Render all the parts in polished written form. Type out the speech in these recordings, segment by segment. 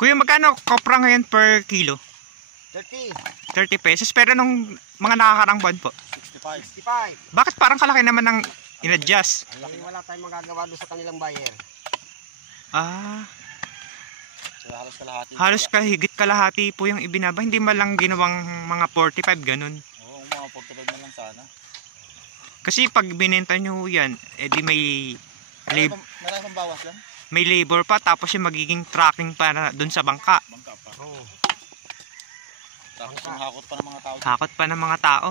Kuya, magkano kopra ngayon per kilo? 30. 30 pesos. Pero nung mga nakakarang buwan po? 65. Bakit parang kalaki naman ng in-adjust? Wala tayong magagawa doon sa kanilang buyer. Ah. So, halos higit kalahati po yung ibinaba. Hindi man lang ginawang mga 45 ganun. Oo, mga 45 na lang sana. Kasi pag binenta nyo yan, edi may Maraming bawas yan? May labor pa, tapos yung magiging tracking para dun sa bangka. Bangka pa. Oo. Tapos yung hakot pa ng mga tao. Hakot pa ng mga tao.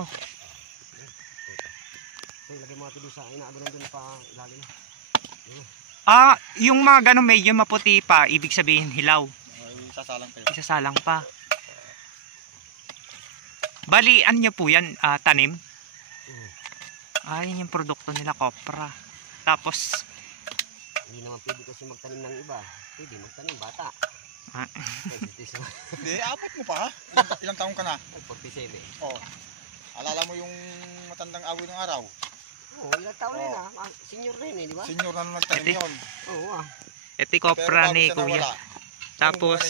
Lagay mo ito doon sa inaabon doon pa ilalim. Ah, yung mga ganong medyo maputi pa, ibig sabihin hilaw. Isasalang kayo. Isasalang pa. Bali, ano nyo po yan? Tanim? Yun yung produkto nila, kopra. Tapos, hindi naman pwede kasi magtanim ng iba. Pwede magtanim bata. Hindi, abot mo pa ha? Ilang taong ka na? 47. Oo. Alala mo yung matandang awi ng araw? Oo, ilang taon na yun ah. Senior na yun eh, di ba? Senior na nagtanim yun. Oo ah. ito kopra ni kuya. Tapos,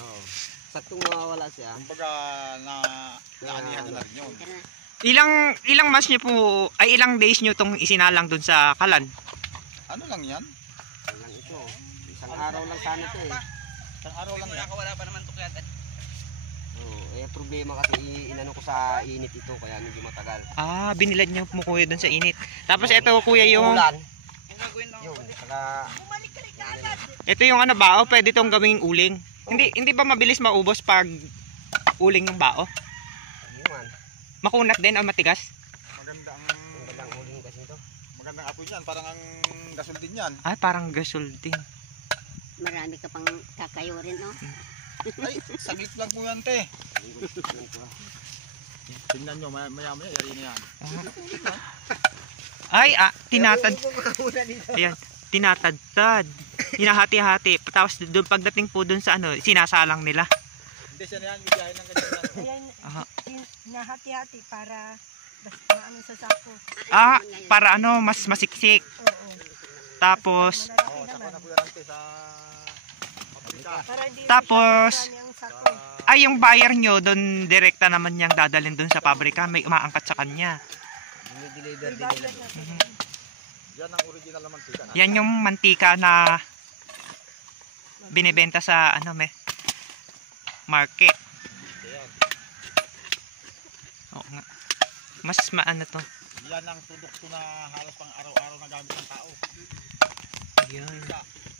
oo. Saktong mawawala siya. Kumbaga naanihan na rin yun. ilang months nyo po, ay ilang days nyo itong isinalang dun sa kalan? Ano lang yan? Lang ito. Isang araw lang sana ito eh. Isang araw lang yan. Wala pa naman ito kaya. Problema kasi inano ko sa init ito kaya medyo matagal. Binilad nyo mo kuya dun sa init. Tapos ito kuya yung... Ulan. Yung Saka... Ito yung ano bao, pwede itong gawing uling. Hindi ba mabilis maubos pag uling ng bao? Yun. Makunat din o matigas? Magandang uling kasi ito. Magandang apoy yan, parang ang gasol din yan. Parang gasol din. Marami ka pang kakayurin, no? Ay, saglit lang po yan, te. Tingnan nyo, maya yari na yan. Tinatad. Ayan, tinatadtad. Hinahati-hati. Tapos doon pagdating po doon sa ano, sinasalang nila. Hindi siya na yan, bibiyahin ng ganyan lang. Ayan, hinahati-hati para basta ano sa sako. Para ano, mas masiksik. Oo. Tapos, Sako na po yan, te, sa pabrika. Para di Tapos, marami ang sako. yung buyer nyo, doon direkta naman niyang dadalhin doon sa pabrika. May umaangkat sa kanya. Dinideliver din Bayad nila. na to. Yan ang original na mantika na. Yan yung mantika na binibenta sa ano market. Yan. Oo nga. Mas maano to. Yan ang produkto na halos pang araw-araw na gamit ng tao. Yan.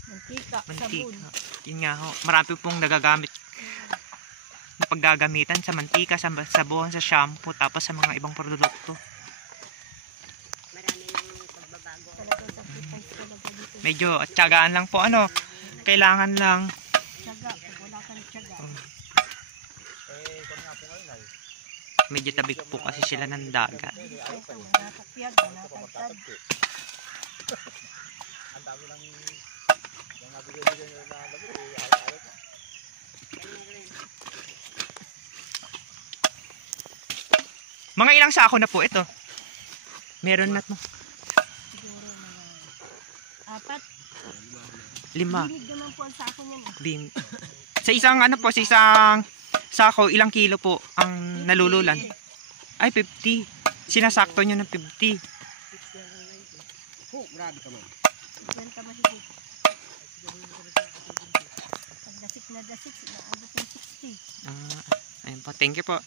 Mantika, sabon. Mantika. Yun nga ho. Marami pong nagagamit na paggagamitan sa mantika, sa sabon, sa shampoo, tapos sa mga ibang produkto. Marami ng pagbabago. Talagang sacrifice talaga dito. Medyo tiyagaan lang po ano. Kailangan lang. Tiyaga, pag wala kang tiyaga. Kung nga po ngayon ay. Medyo tabik po kasi sila ng dagat. Ito, nanatapyad, nanatagtad. Ang dami ng nabigay-bigay nyo na dami. Araw-araw po. Mga ilang sako na po ito? Meron na to. Siguro mga 4. 5. Dinig naman po ang sako niyan. Sa isang ano po, sa isang sako, ilang kilo po ang nalululan? Ay, 50. Sinasakto nyo ng 50. Grabe ka man. Benta mahigit. Pag dasik na dasik, sinaabot ng 60. Ayun po, thank you po.